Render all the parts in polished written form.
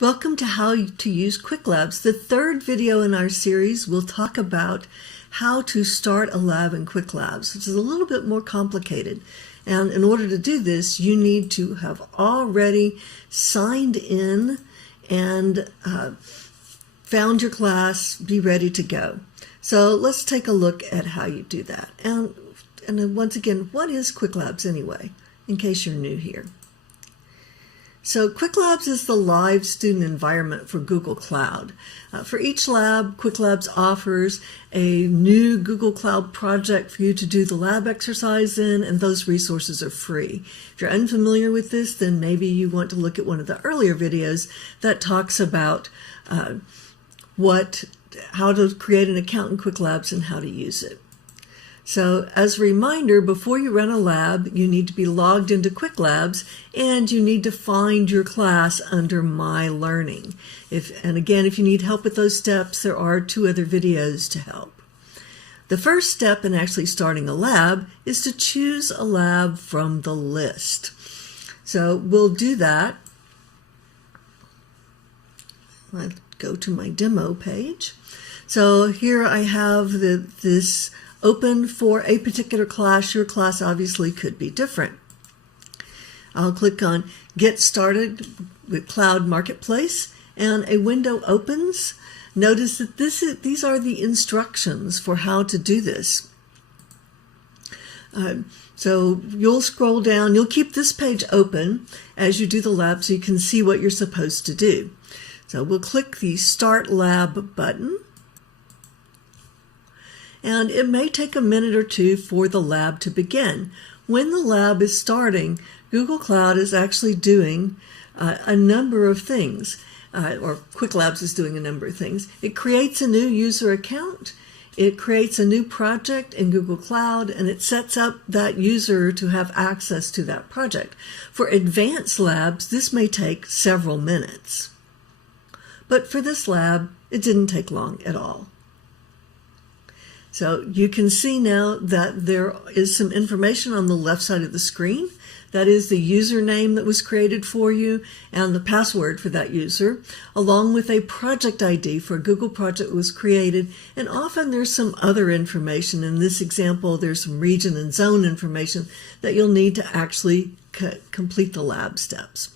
Welcome to How to Use Qwiklabs. The third video in our series will talk about how to start a lab in Qwiklabs, which is a little bit more complicated. And in order to do this, you need to have already signed in and found your class, be ready to go. So let's take a look at how you do that. And then once again, what is Qwiklabs anyway, in case you're new here? So Qwiklabs is the live student environment for Google Cloud. For each lab, Qwiklabs offers a new Google Cloud project for you to do the lab exercise in, and those resources are free. If you're unfamiliar with this, then maybe you want to look at one of the earlier videos that talks about how to create an account in Qwiklabs and how to use it. So as a reminder, before you run a lab, you need to be logged into Qwiklabs and you need to find your class under My Learning. And again, if you need help with those steps, there are 2 other videos to help. The first step in actually starting a lab is to choose a lab from the list. So we'll do that. I'll go to my demo page. So here I have this open for a particular class. Your class obviously could be different. I'll click on Get Started with Cloud Marketplace and a window opens. Notice that these are the instructions for how to do this. So you'll scroll down, you'll keep this page open as you do the lab so you can see what you're supposed to do. So we'll click the Start Lab button. And it may take a minute or 2 for the lab to begin. When the lab is starting, Google Cloud is actually doing a number of things, or Qwiklabs is doing a number of things. It creates a new user account, it creates a new project in Google Cloud, and it sets up that user to have access to that project. For advanced labs, this may take several minutes. But for this lab, it didn't take long at all. So you can see now that there is some information on the left side of the screen. That is the username that was created for you and the password for that user, along with a project ID for a Google project that was created. And often there's some other information. In this example, there's some region and zone information that you'll need to actually complete the lab steps.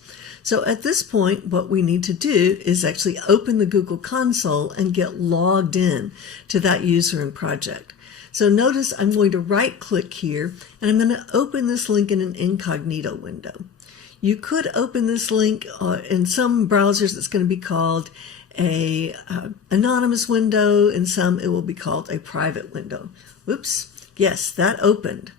So at this point, what we need to do is actually open the Google console and get logged in to that user and project. So notice I'm going to right click here and I'm going to open this link in an incognito window. You could open this link in some browsers it's going to be called a anonymous window, in some it will be called a private window. Whoops, yes, that opened.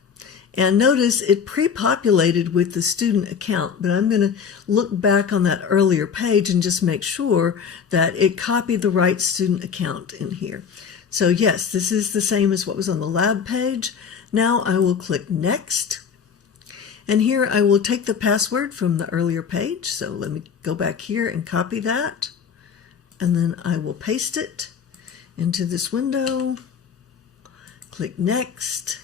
And notice it pre-populated with the student account, but I'm going to look back on that earlier page and just make sure that it copied the right student account in here. So yes, this is the same as what was on the lab page. Now I will click Next. And here I will take the password from the earlier page. So let me go back here and copy that. And then I will paste it into this window. Click Next.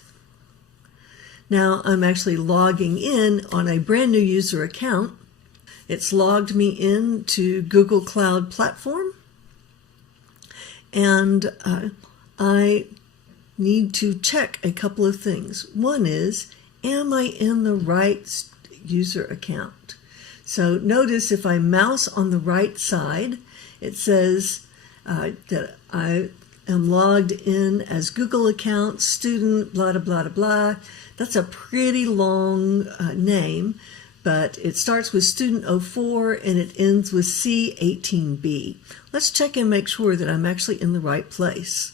Now I'm actually logging in on a brand new user account. It's logged me in to Google Cloud Platform. And I need to check a couple of things. One is, am I in the right user account? So notice if I mouse on the right side, it says that I am logged in as Google account, student, blah, blah, blah, blah. That's a pretty long name, but it starts with student 04 and it ends with C18B. Let's check and make sure that I'm actually in the right place.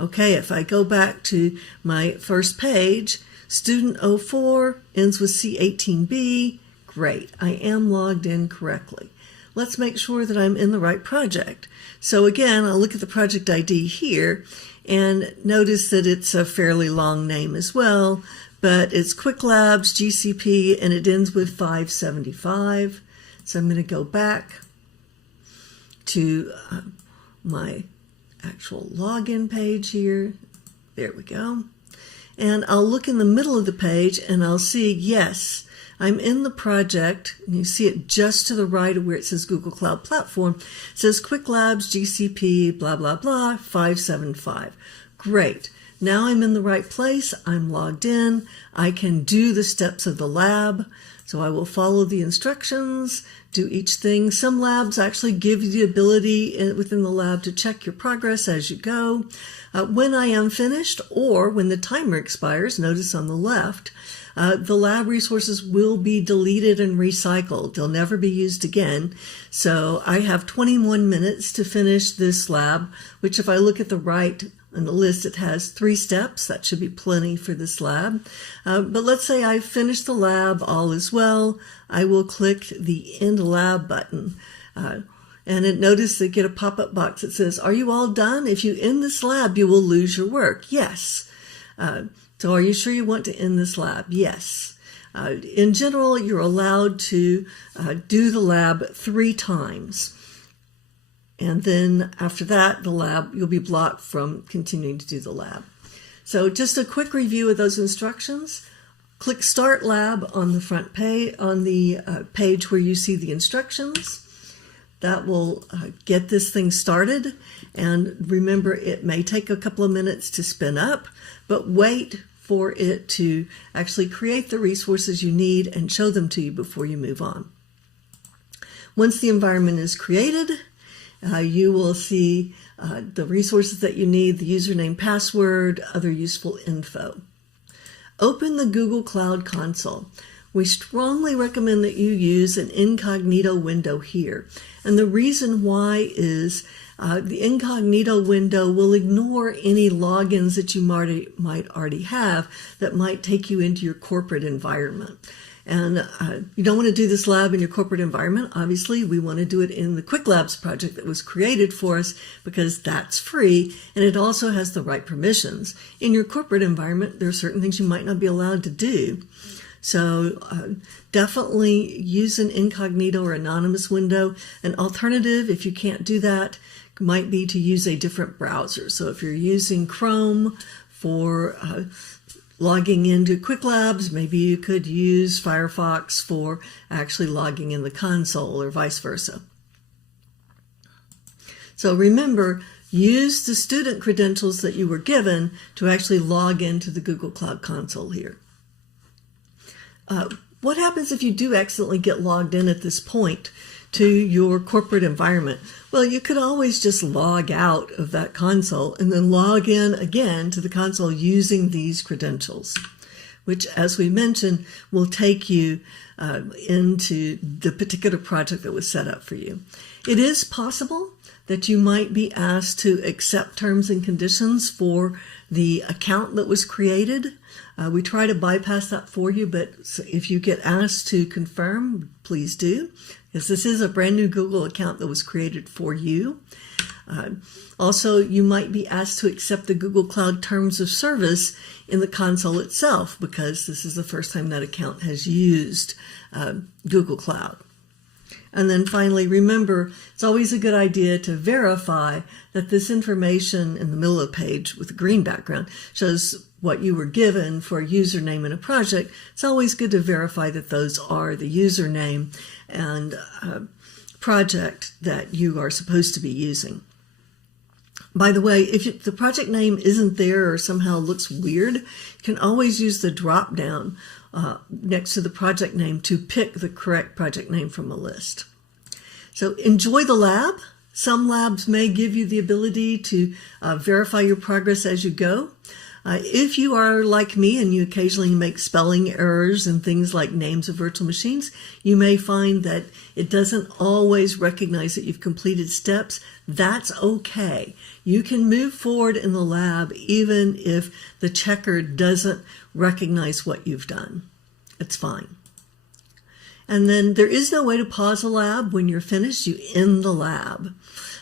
Okay, if I go back to my first page, student 04 ends with C18B. Great, I am logged in correctly. Let's make sure that I'm in the right project. So again, I'll look at the project ID here and notice that it's a fairly long name as well, but it's Qwiklabs, GCP, and it ends with 575. So I'm going to go back to my actual login page here. There we go. And I'll look in the middle of the page and I'll see, yes, I'm in the project, and you see it just to the right of where it says Google Cloud Platform. It says Qwiklabs GCP blah blah blah 575. Great. Now I'm in the right place. I'm logged in. I can do the steps of the lab. So I will follow the instructions, do each thing. Some labs actually give you the ability within the lab to check your progress as you go. When I am finished or when the timer expires, notice on the left, the lab resources will be deleted and recycled. They'll never be used again. So I have 21 minutes to finish this lab, which if I look at the right on the list, it has 3 steps. That should be plenty for this lab. But let's say I finished the lab, all is well. I will click the End Lab button. And notice they get a pop-up box that says, are you all done? If you end this lab, you will lose your work. Yes. So are you sure you want to end this lab? Yes. In general, you're allowed to do the lab 3 times. And then after that, the lab, you'll be blocked from continuing to do the lab. So just a quick review of those instructions. Click Start Lab on the front page, on the page where you see the instructions. That will get this thing started. And remember, it may take a couple of minutes to spin up, but wait for it to actually create the resources you need and show them to you before you move on. Once the environment is created, you will see the resources that you need, the username, password, other useful info. Open the Google Cloud Console. We strongly recommend that you use an incognito window here. And the reason why is the incognito window will ignore any logins that you might already have that might take you into your corporate environment. And you don't want to do this lab in your corporate environment. Obviously, we want to do it in the Qwiklabs project that was created for us because that's free and it also has the right permissions. In your corporate environment, there are certain things you might not be allowed to do. So definitely use an incognito or anonymous window. An alternative, if you can't do that, might be to use a different browser. So if you're using Chrome for logging into Qwiklabs, maybe you could use Firefox for actually logging in the console or vice versa. So remember, use the student credentials that you were given to actually log into the Google Cloud Console here. What happens if you do accidentally get logged in at this point to your corporate environment? Well, you could always just log out of that console and then log in again to the console using these credentials, which, as we mentioned, will take you into the particular project that was set up for you. It is possible that you might be asked to accept terms and conditions for the account that was created. We try to bypass that for you, but if you get asked to confirm, please do, because this is a brand new Google account that was created for you. Also, you might be asked to accept the Google Cloud Terms of Service in the console itself, because this is the first time that account has used Google Cloud. And then finally, remember, it's always a good idea to verify that this information in the middle of the page with a green background shows what you were given for a username in a project. It's always good to verify that those are the username and project that you are supposed to be using. By the way, if the project name isn't there or somehow looks weird, you can always use the drop down next to the project name to pick the correct project name from a list. So enjoy the lab. Some labs may give you the ability to verify your progress as you go. If you are like me and you occasionally make spelling errors and things like names of virtual machines, you may find that it doesn't always recognize that you've completed steps. That's okay. You can move forward in the lab even if the checker doesn't recognize what you've done. It's fine. And then there is no way to pause a lab. When you're finished, you end the lab.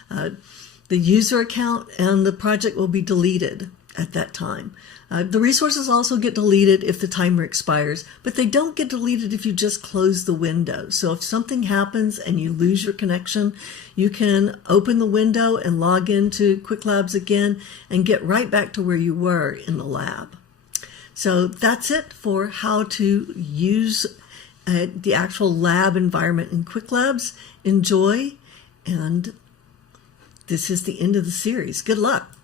The user account and the project will be deleted at that time. The resources also get deleted if the timer expires, but they don't get deleted if you just close the window. So if something happens and you lose your connection, you can open the window and log into Qwiklabs again and get right back to where you were in the lab. So that's it for how to use the actual lab environment in Qwiklabs. Enjoy, and this is the end of the series. Good luck.